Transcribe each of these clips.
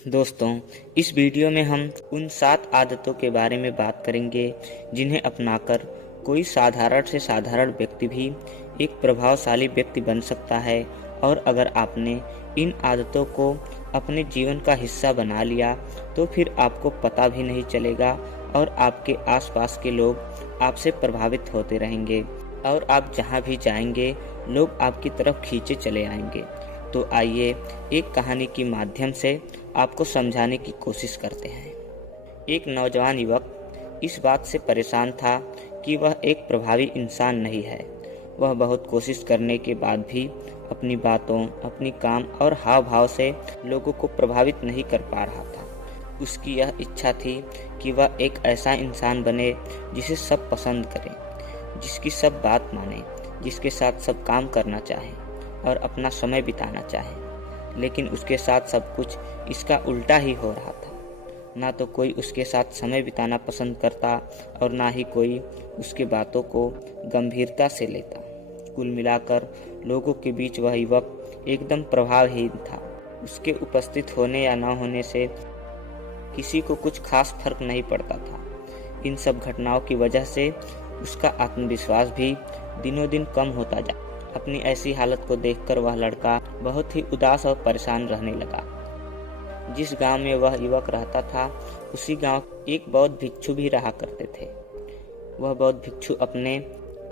दोस्तों, इस वीडियो में हम उन 7 आदतों के बारे में बात करेंगे जिन्हें अपनाकर कोई साधारण से साधारण व्यक्ति भी एक प्रभावशाली व्यक्ति बन सकता है। और अगर आपने इन आदतों को अपने जीवन का हिस्सा बना लिया तो फिर आपको पता भी नहीं चलेगा और आपके आसपास के लोग आपसे प्रभावित होते रहेंगे और आप जहां भी जाएंगे लोग आपकी तरफ खींचे चले आएंगे। तो आइए एक कहानी के माध्यम से आपको समझाने की कोशिश करते हैं। एक नौजवान युवक इस बात से परेशान था कि वह एक प्रभावी इंसान नहीं है। वह बहुत कोशिश करने के बाद भी अपनी बातों, अपनी काम और हाव भाव से लोगों को प्रभावित नहीं कर पा रहा था। उसकी यह इच्छा थी कि वह एक ऐसा इंसान बने जिसे सब पसंद करें, जिसकी सब बात माने, जिसके साथ सब काम करना चाहे और अपना समय बिताना चाहे। लेकिन उसके साथ सब कुछ इसका उल्टा ही हो रहा था। ना तो कोई उसके साथ समय बिताना पसंद करता और ना ही कोई उसके बातों को गंभीरता से लेता। कुल मिलाकर लोगों के बीच वह युवक एकदम प्रभावहीन था। उसके उपस्थित होने या ना होने से किसी को कुछ खास फर्क नहीं पड़ता था। इन सब घटनाओं की वजह से उसका आत्मविश्वास भी दिनों दिन कम होता जा। अपनी ऐसी हालत को देखकर वह लड़का बहुत ही उदास और परेशान रहने लगा। जिस गांव में वह युवक रहता था उसी गांव एक बौद्ध भिक्षु भी रहा करते थे। वह बौद्ध भिक्षु अपने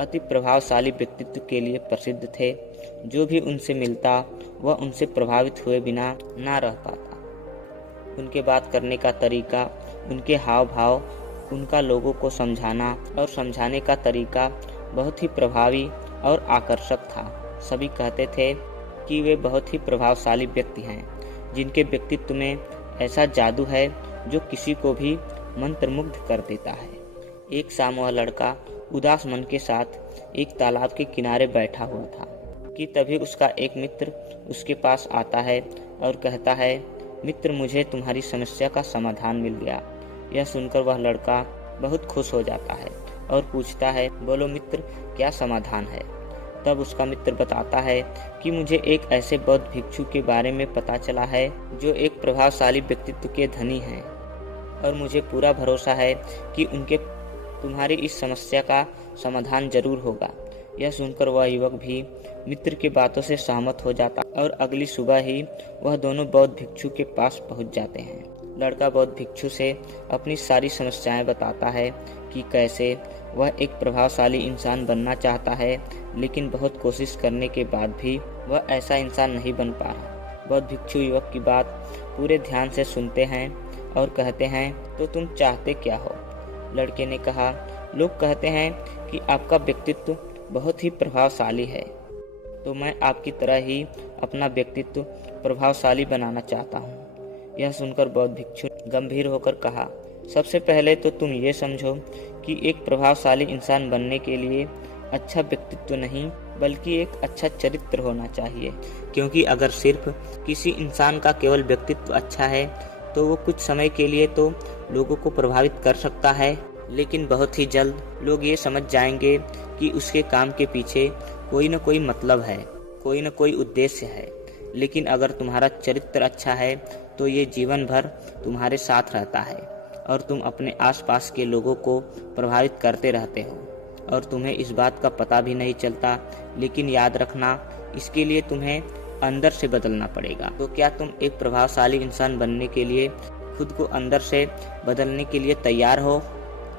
अति प्रभावशाली व्यक्तित्व के लिए प्रसिद्ध थे। जो भी उनसे मिलता वह उनसे प्रभावित हुए बिना ना रह पाता। उनके बात करने का तरीका, उनके हाव भाव, उनका लोगों को समझाना और समझाने का तरीका बहुत ही प्रभावी और आकर्षक था। सभी कहते थे कि वे बहुत ही प्रभावशाली व्यक्ति हैं, जिनके व्यक्तित्व में ऐसा जादू है जो किसी को भी मंत्रमुग्ध कर देता है। एक शाम वह लड़का उदास मन के साथ एक तालाब के किनारे बैठा हुआ था कि तभी उसका एक मित्र उसके पास आता है और कहता है, मित्र, मुझे तुम्हारी समस्या का समाधान मिल गया। यह सुनकर वह लड़का बहुत खुश हो जाता है और पूछता है, बोलो मित्र, क्या समाधान है। तब उसका मित्र बताता है कि मुझे एक ऐसे बौद्ध भिक्षु के बारे में पता चला है जो एक प्रभावशाली व्यक्तित्व के धनी हैं और मुझे पूरा भरोसा है कि उनके तुम्हारी इस समस्या का समाधान जरूर होगा। यह सुनकर वह युवक भी मित्र की बातों से सहमत हो जाता और अगली सुबह ही वह दोनों बौद्ध भिक्षु के पास पहुंच जाते हैं। लड़का बौद्ध भिक्षु से अपनी सारी समस्याएं बताता है कि कैसे वह एक प्रभावशाली इंसान बनना चाहता है, लेकिन बहुत कोशिश करने के बाद भी वह ऐसा इंसान नहीं बन पा रहा। बौद्ध भिक्षु युवक की बात पूरे ध्यान से सुनते हैं और कहते हैं, तो तुम चाहते क्या हो। लड़के ने कहा, लोग कहते हैं कि आपका व्यक्तित्व बहुत ही प्रभावशाली है, तो मैं आपकी तरह ही अपना व्यक्तित्व प्रभावशाली बनाना चाहता हूँ। यह सुनकर बौद्ध भिक्षु गंभीर होकर कहा, सबसे पहले तो तुम ये समझो कि एक प्रभावशाली इंसान बनने के लिए अच्छा व्यक्तित्व नहीं बल्कि एक अच्छा चरित्र होना चाहिए। क्योंकि अगर सिर्फ किसी इंसान का केवल व्यक्तित्व अच्छा है तो वो कुछ समय के लिए तो लोगों को प्रभावित कर सकता है, लेकिन बहुत ही जल्द लोग ये समझ जाएंगे कि उसके काम के पीछे कोई न कोई मतलब है, कोई न कोई उद्देश्य है। लेकिन अगर तुम्हारा चरित्र अच्छा है तो ये जीवन भर तुम्हारे साथ रहता है और तुम अपने आसपास के लोगों को प्रभावित करते रहते हो और तुम्हें इस बात का पता भी नहीं चलता। लेकिन याद रखना, इसके लिए तुम्हें अंदर से बदलना पड़ेगा। तो क्या तुम एक प्रभावशाली इंसान बनने के लिए खुद को अंदर से बदलने के लिए तैयार हो।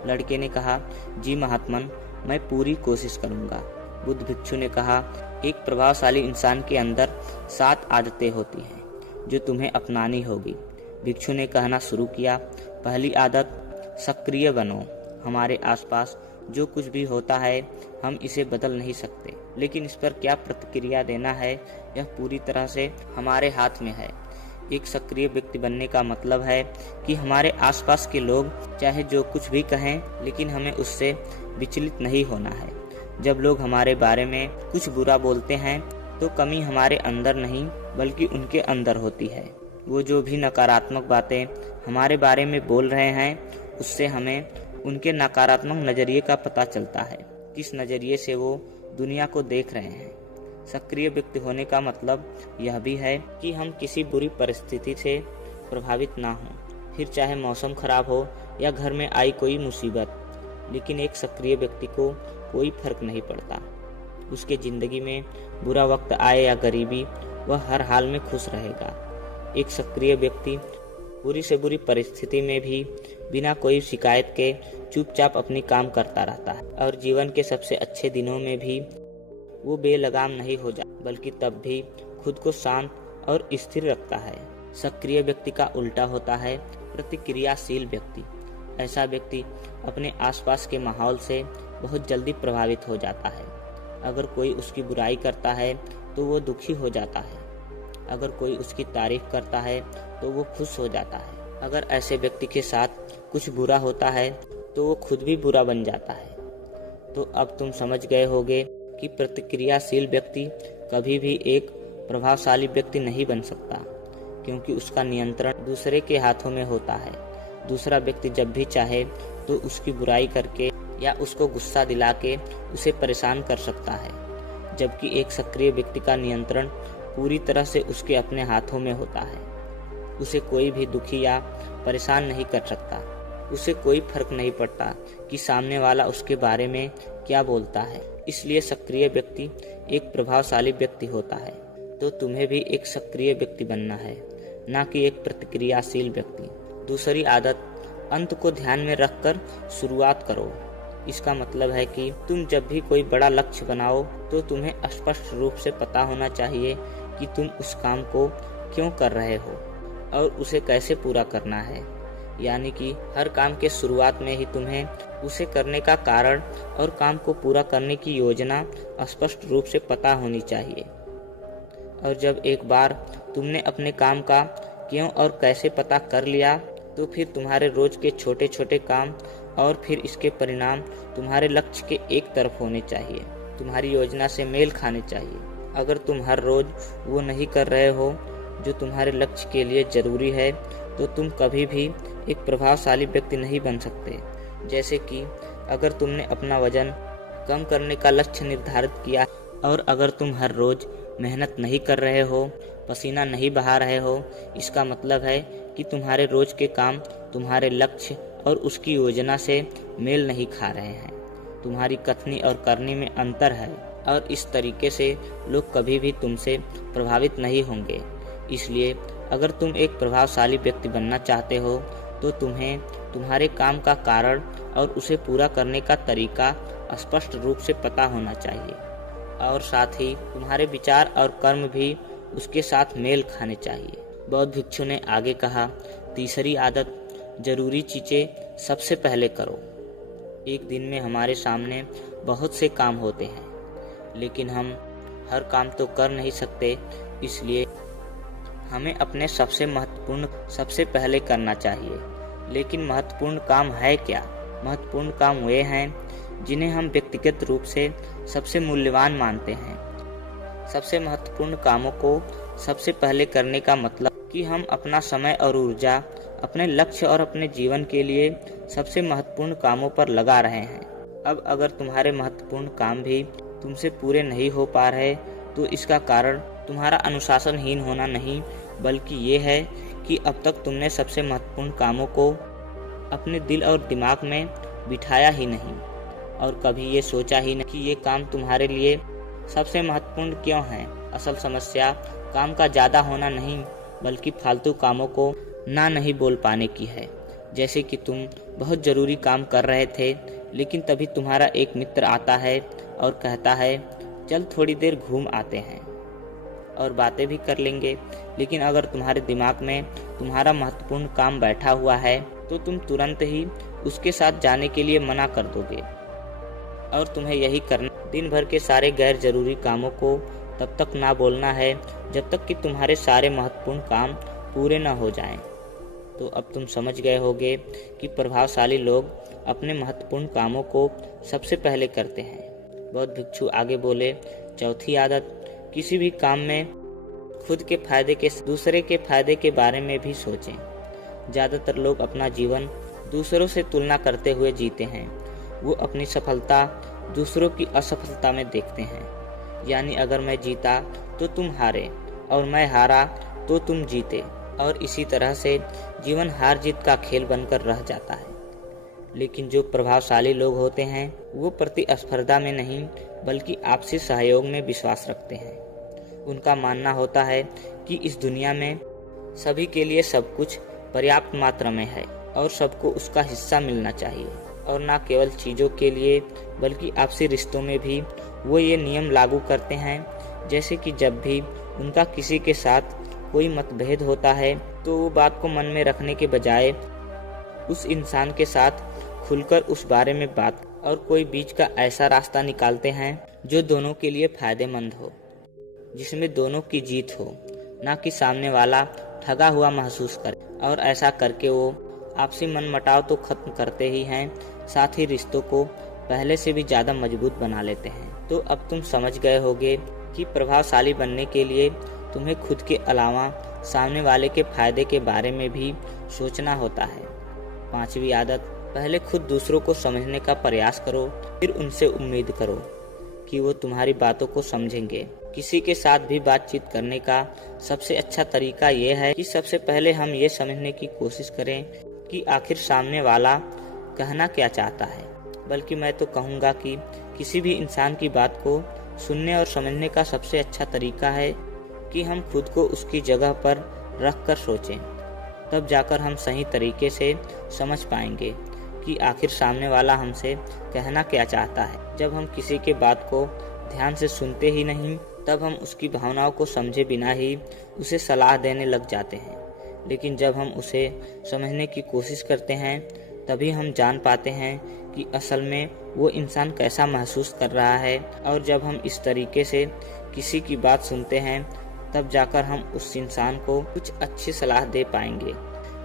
लड़के ने कहा, जी महात्मन, मैं पूरी कोशिश करूंगा। बुद्ध भिक्षु ने कहा, एक प्रभावशाली इंसान के अंदर 7 आदतें होती हैं जो तुम्हें अपनानी होगी। भिक्षु ने कहना शुरू किया, पहली आदत, सक्रिय बनो। हमारे आसपास जो कुछ भी होता है हम इसे बदल नहीं सकते, लेकिन इस पर क्या प्रतिक्रिया देना है यह पूरी तरह से हमारे हाथ में है। एक सक्रिय व्यक्ति बनने का मतलब है कि हमारे आसपास के लोग चाहे जो कुछ भी कहें, लेकिन हमें उससे विचलित नहीं होना है। जब लोग हमारे बारे में कुछ बुरा बोलते हैं तो कमी हमारे अंदर नहीं बल्कि उनके अंदर होती है। वो जो भी नकारात्मक बातें हमारे बारे में बोल रहे हैं उससे हमें उनके नकारात्मक नज़रिए का पता चलता है, किस नज़रिए से वो दुनिया को देख रहे हैं। सक्रिय व्यक्ति होने का मतलब यह भी है कि हम किसी बुरी परिस्थिति से प्रभावित ना हो, फिर चाहे मौसम खराब हो या घर में आई कोई मुसीबत। लेकिन एक सक्रिय व्यक्ति को कोई फर्क नहीं पड़ता। उसके जिंदगी में बुरा वक्त आए या गरीबी, वह हर हाल में खुश रहेगा। एक सक्रिय व्यक्ति बुरी से बुरी परिस्थिति में भी बिना कोई शिकायत के चुपचाप अपनी काम करता रहता है, और जीवन के सबसे अच्छे दिनों में भी वो बेलगाम नहीं हो जाता, बल्कि तब भी खुद को शांत और स्थिर रखता है। सक्रिय व्यक्ति का उल्टा होता है प्रतिक्रियाशील व्यक्ति। ऐसा व्यक्ति अपने आसपास के माहौल से बहुत जल्दी प्रभावित हो जाता है। अगर कोई उसकी बुराई करता है तो वो दुखी हो जाता है, अगर कोई उसकी तारीफ करता है तो वो खुश हो जाता है। अगर ऐसे व्यक्ति के साथ कुछ बुरा होता है तो वो खुद भी बुरा बन जाता है। तो अब तुम समझ गए होगे कि प्रतिक्रियाशील व्यक्ति कभी भी एक प्रभावशाली व्यक्ति नहीं बन सकता, क्योंकि उसका नियंत्रण दूसरे के हाथों में होता है। दूसरा व्यक्ति जब भी चाहे तो उसकी बुराई करके या उसको गुस्सा दिला के उसे परेशान कर सकता है, जबकि एक सक्रिय व्यक्ति का नियंत्रण पूरी तरह से उसके अपने हाथों में होता है। उसे कोई भी दुखी या परेशान नहीं कर सकता। उसे कोई फर्क नहीं पड़ता कि सामने वाला उसके बारे में क्या बोलता है। इसलिए सक्रिय व्यक्ति एक प्रभावशाली व्यक्ति होता है। तो तुम्हें भी एक सक्रिय व्यक्ति बनना है, ना कि एक प्रतिक्रियाशील व्यक्ति। दूसरी आदत, अंत को ध्यान में रखकर शुरुआत करो। इसका मतलब है कि तुम जब भी कोई बड़ा लक्ष्य बनाओ तो तुम्हें स्पष्ट रूप से पता होना चाहिए कि तुम उस काम को क्यों कर रहे हो और उसे कैसे पूरा करना है। यानी कि हर काम के शुरुआत में ही तुम्हें उसे करने का कारण और काम को पूरा करने की योजना स्पष्ट रूप से पता होनी चाहिए। और जब एक बार तुमने अपने काम का क्यों और कैसे पता कर लिया, तो फिर तुम्हारे रोज के छोटे छोटे काम और फिर इसके परिणाम तुम्हारे लक्ष्य के एक तरफ होने चाहिए, तुम्हारी योजना से मेल खाने चाहिए। अगर तुम हर रोज वो नहीं कर रहे हो जो तुम्हारे लक्ष्य के लिए जरूरी है, तो तुम कभी भी एक प्रभावशाली व्यक्ति नहीं बन सकते। जैसे कि अगर तुमने अपना वजन कम करने का लक्ष्य निर्धारित किया और अगर तुम हर रोज मेहनत नहीं कर रहे हो, पसीना नहीं बहा रहे हो, इसका मतलब है कि तुम्हारे रोज के काम तुम्हारे लक्ष्य और उसकी योजना से मेल नहीं खा रहे हैं। तुम्हारी कथनी और करनी में अंतर है, और इस तरीके से लोग कभी भी तुमसे प्रभावित नहीं होंगे। इसलिए अगर तुम एक प्रभावशाली व्यक्ति बनना चाहते हो तो तुम्हें तुम्हारे काम का कारण और उसे पूरा करने का तरीका स्पष्ट रूप से पता होना चाहिए, और साथ ही तुम्हारे विचार और कर्म भी उसके साथ मेल खाने चाहिए। बौद्ध भिक्षु ने आगे कहा, तीसरी आदत, जरूरी चीजें सबसे पहले करो। एक दिन में हमारे सामने बहुत से काम होते हैं, लेकिन हम हर काम तो कर नहीं सकते। इसलिए हमें अपने सबसे महत्वपूर्ण सबसे पहले करना चाहिए। लेकिन महत्वपूर्ण काम है क्या? महत्वपूर्ण काम वे हैं जिन्हें हम व्यक्तिगत रूप से सबसे मूल्यवान मानते हैं। सबसे महत्वपूर्ण कामों को सबसे पहले करने का मतलब कि हम अपना समय और ऊर्जा अपने लक्ष्य और अपने जीवन के लिए सबसे महत्वपूर्ण कामों पर लगा रहे हैं। अब अगर तुम्हारे महत्वपूर्ण काम भी तुमसे पूरे नहीं हो पा रहे, तो इसका कारण तुम्हारा अनुशासनहीन होना नहीं, बल्कि ये है कि अब तक तुमने सबसे महत्वपूर्ण कामों को अपने दिल और दिमाग में बिठाया ही नहीं, और कभी ये सोचा ही नहीं कि ये काम तुम्हारे लिए सबसे महत्वपूर्ण क्यों है। असल समस्या काम का ज़्यादा होना नहीं, बल्कि फालतू कामों को ना नहीं बोल पाने की है। जैसे कि तुम बहुत ज़रूरी काम कर रहे थे, लेकिन तभी तुम्हारा एक मित्र आता है और कहता है, चल थोड़ी देर घूम आते हैं और बातें भी कर लेंगे। लेकिन अगर तुम्हारे दिमाग में तुम्हारा महत्वपूर्ण काम बैठा हुआ है, तो तुम तुरंत ही उसके साथ जाने के लिए मना कर दोगे, और तुम्हें यही करना, दिन भर के सारे गैर जरूरी कामों को तब तक ना बोलना है जब तक कि तुम्हारे सारे महत्वपूर्ण काम पूरे ना हो जाएं। तो अब तुम समझ गए होगे कि प्रभावशाली लोग अपने महत्वपूर्ण कामों को सबसे पहले करते हैं। बौद्ध भिक्षु आगे बोले, चौथी आदत, किसी भी काम में खुद के फायदे के दूसरे के फायदे के बारे में भी सोचें। ज़्यादातर लोग अपना जीवन दूसरों से तुलना करते हुए जीते हैं। वो अपनी सफलता दूसरों की असफलता में देखते हैं। यानी अगर मैं जीता तो तुम हारे, और मैं हारा तो तुम जीते। और इसी तरह से जीवन हार जीत का खेल बनकर रह जाता है। लेकिन जो प्रभावशाली लोग होते हैं वो प्रतिस्पर्धा में नहीं बल्कि आपसी सहयोग में विश्वास रखते हैं। उनका मानना होता है कि इस दुनिया में सभी के लिए सब कुछ पर्याप्त मात्रा में है और सबको उसका हिस्सा मिलना चाहिए, और न केवल चीज़ों के लिए बल्कि आपसी रिश्तों में भी वो ये नियम लागू करते हैं। जैसे कि जब भी उनका किसी के साथ कोई मतभेद होता है तो वो बात को मन में रखने के बजाय उस इंसान के साथ खुलकर उस बारे में बात और कोई बीच का ऐसा रास्ता निकालते हैं जो दोनों के लिए फायदेमंद हो, जिसमें दोनों की जीत हो, ना कि सामने वाला ठगा हुआ महसूस करे। और ऐसा करके वो आपसी मनमुटाव तो खत्म करते ही हैं, साथ ही रिश्तों को पहले से भी ज़्यादा मजबूत बना लेते हैं। तो अब तुम समझ गए होगे कि प्रभावशाली बनने के लिए तुम्हें खुद के अलावा सामने वाले के फायदे के बारे में भी सोचना होता है। 5वीं आदत, पहले खुद दूसरों को समझने का प्रयास करो, फिर उनसे उम्मीद करो कि वो तुम्हारी बातों को समझेंगे। किसी के साथ भी बातचीत करने का सबसे अच्छा तरीका ये है कि सबसे पहले हम ये समझने की कोशिश करें कि आखिर सामने वाला कहना क्या चाहता है। बल्कि मैं तो कहूँगा कि किसी भी इंसान की बात को सुनने और समझने का सबसे अच्छा तरीका है कि हम खुद को उसकी जगह पर रख कर सोचें। तब जाकर हम सही तरीके से समझ पाएंगे कि आखिर सामने वाला हमसे कहना क्या चाहता है। जब हम किसी के बात को ध्यान से सुनते ही नहीं, तब हम उसकी भावनाओं को समझे बिना ही उसे सलाह देने लग जाते हैं। लेकिन जब हम उसे समझने की कोशिश करते हैं, तभी हम जान पाते हैं कि असल में वो इंसान कैसा महसूस कर रहा है। और जब हम इस तरीके से किसी की बात सुनते हैं, तब जाकर हम उस इंसान को कुछ अच्छी सलाह दे पाएंगे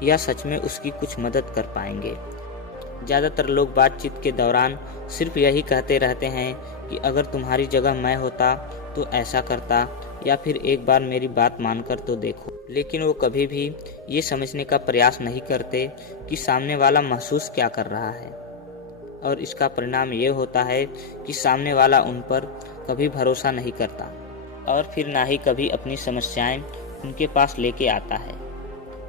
या सच में उसकी कुछ मदद कर पाएंगे। ज़्यादातर लोग बातचीत के दौरान सिर्फ यही कहते रहते हैं कि अगर तुम्हारी जगह मैं होता तो ऐसा करता, या फिर एक बार मेरी बात मानकर तो देखो। लेकिन वो कभी भी ये समझने का प्रयास नहीं करते कि सामने वाला महसूस क्या कर रहा है। और इसका परिणाम ये होता है कि सामने वाला उन पर कभी भरोसा नहीं करता और फिर ना ही कभी अपनी समस्याएं उनके पास लेके आता है।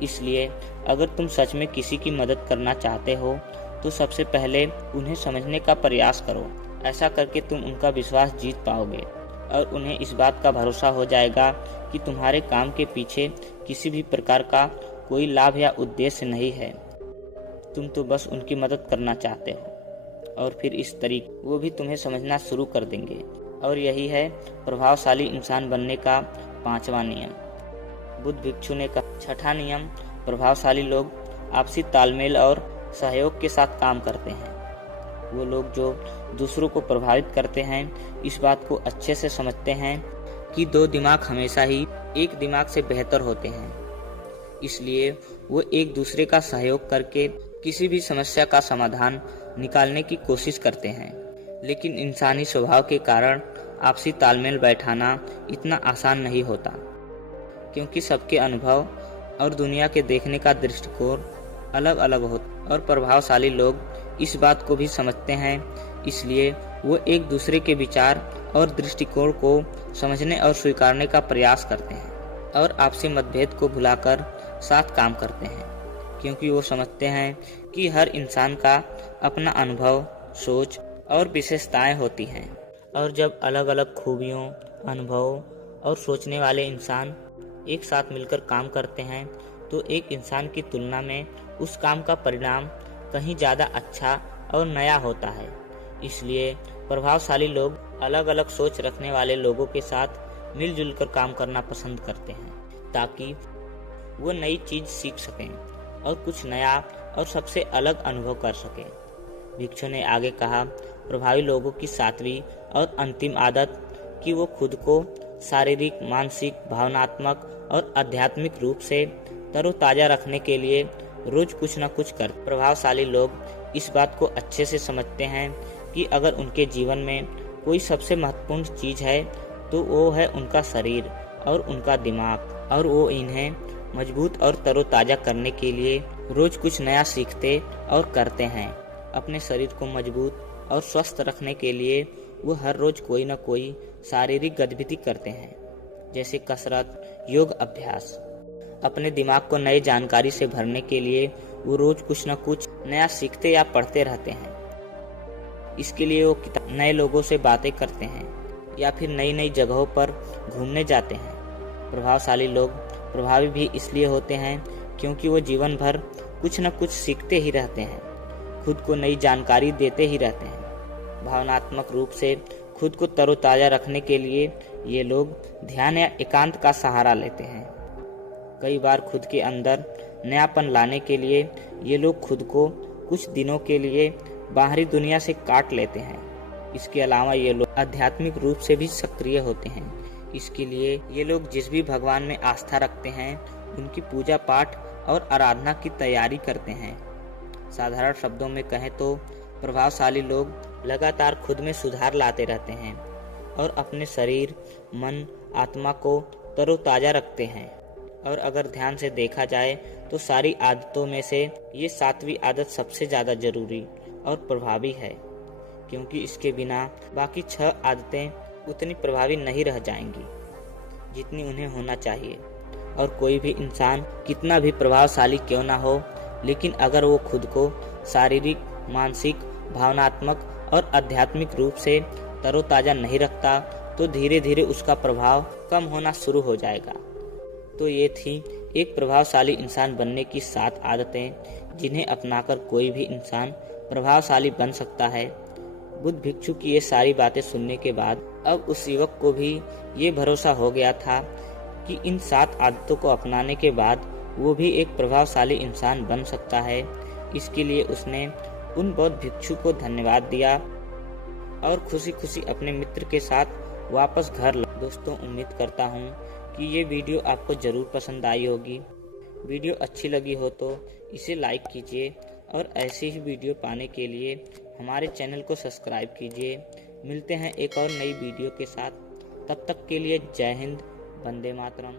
इसलिए अगर तुम सच में किसी की मदद करना चाहते हो तो सबसे पहले उन्हें समझने का प्रयास करो। ऐसा करके तुम उनका विश्वास जीत पाओगे और उन्हें इस बात का भरोसा हो जाएगा कि तुम्हारे काम के पीछे किसी भी प्रकार का कोई लाभ या उद्देश्य नहीं है। तुम तो बस उनकी मदद करना चाहते हो, और फिर इस तरीके वो भी तुम्हें समझना शुरू कर देंगे। और यही है प्रभावशाली इंसान बनने का 5वां नियम। बुद्ध भिक्षु ने कहा, 6ठा नियम, प्रभावशाली लोग आपसी तालमेल और सहयोग के साथ काम करते हैं। वो लोग जो दूसरों को प्रभावित करते हैं इस बात को अच्छे से समझते हैं कि 2 दिमाग हमेशा ही एक दिमाग से बेहतर होते हैं। इसलिए वो एक दूसरे का सहयोग करके किसी भी समस्या का समाधान निकालने की कोशिश करते हैं। लेकिन इंसानी स्वभाव के कारण आपसी तालमेल बैठाना इतना आसान नहीं होता, क्योंकि सबके अनुभव और दुनिया के देखने का दृष्टिकोण अलग अलग होता। और प्रभावशाली लोग इस बात को भी समझते हैं, इसलिए वो एक दूसरे के विचार और दृष्टिकोण को समझने और स्वीकारने का प्रयास करते हैं और आपसी मतभेद को भुलाकर साथ काम करते हैं, क्योंकि वो समझते हैं कि हर इंसान का अपना अनुभव, सोच और विशेषताएं होती हैं। और जब अलग अलग खूबियों, अनुभव और सोचने वाले इंसान एक साथ मिलकर काम करते हैं तो एक इंसान की तुलना में उस काम का परिणाम कहीं ज़्यादा अच्छा और नया होता है। इसलिए प्रभावशाली लोग अलग अलग सोच रखने वाले लोगों के साथ मिलजुल कर काम करना पसंद करते हैं, ताकि वो नई चीज़ सीख सकें और कुछ नया और सबसे अलग अनुभव कर सकें। भिक्षु ने आगे कहा, प्रभावी लोगों की 7वीं और अंतिम आदत कि वो खुद को शारीरिक, मानसिक, भावनात्मक और आध्यात्मिक रूप से तरोताज़ा रखने के लिए रोज कुछ न कुछ करते। प्रभावशाली लोग इस बात को अच्छे से समझते हैं कि अगर उनके जीवन में कोई सबसे महत्वपूर्ण चीज़ है तो वो है उनका शरीर और उनका दिमाग, और वो इन्हें मजबूत और तरोताज़ा करने के लिए रोज कुछ नया सीखते और करते हैं। अपने शरीर को मजबूत और स्वस्थ रखने के लिए वो हर रोज कोई न कोई शारीरिक गतिविधि करते हैं, जैसे कसरत, योग अभ्यास। अपने दिमाग को नई जानकारी से भरने के लिए वो रोज कुछ न कुछ नया सीखते या पढ़ते रहते हैं। इसके लिए वो नए लोगों से बातें करते हैं या फिर नई नई जगहों पर घूमने जाते हैं। प्रभावशाली लोग प्रभावी भी इसलिए होते हैं क्योंकि वो जीवन भर कुछ न कुछ सीखते ही रहते हैं, खुद को नई जानकारी देते ही रहते हैं। भावनात्मक रूप से खुद को तरोताजा रखने के लिए ये लोग ध्यान या एकांत का सहारा लेते हैं। कई बार खुद के अंदर नयापन लाने के लिए ये लोग खुद को कुछ दिनों के लिए बाहरी दुनिया से काट लेते हैं। इसके अलावा ये लोग आध्यात्मिक रूप से भी सक्रिय होते हैं। इसके लिए ये लोग जिस भी भगवान में आस्था रखते हैं उनकी पूजा पाठ और आराधना की तैयारी करते हैं। साधारण शब्दों में कहें तो प्रभावशाली लोग लगातार खुद में सुधार लाते रहते हैं और अपने शरीर, मन, आत्मा को तरोताजा रखते हैं। और अगर ध्यान से देखा जाए तो सारी आदतों में से ये 7वीं आदत सबसे ज़्यादा जरूरी और प्रभावी है, क्योंकि इसके बिना बाकी 6 आदतें उतनी प्रभावी नहीं रह जाएंगी जितनी उन्हें होना चाहिए। और कोई भी इंसान कितना भी प्रभावशाली क्यों ना हो, लेकिन अगर वो खुद को शारीरिक, मानसिक, भावनात्मक और आध्यात्मिक रूप से तरोताजा नहीं रखता तो धीरे धीरे उसका प्रभाव कम होना शुरू हो जाएगा। तो ये थी एक प्रभावशाली इंसान बनने की 7 आदतें जिन्हें अपनाकर कोई भी इंसान प्रभावशाली बन सकता है। बुद्ध भिक्षु की ये सारी बातें सुनने के बाद अब उस युवक को भी ये भरोसा हो गया था कि इन 7 आदतों को अपनाने के बाद वो भी एक प्रभावशाली इंसान बन सकता है। इसके लिए उसने उन बौद्ध भिक्षु को धन्यवाद दिया और खुशी खुशी अपने मित्र के साथ वापस घर लौटा। दोस्तों, उम्मीद करता हूँ कि ये वीडियो आपको ज़रूर पसंद आई होगी। वीडियो अच्छी लगी हो तो इसे लाइक कीजिए और ऐसी ही वीडियो पाने के लिए हमारे चैनल को सब्सक्राइब कीजिए। मिलते हैं एक और नई वीडियो के साथ। तब तक के लिए जय हिंद, वंदे मातरम।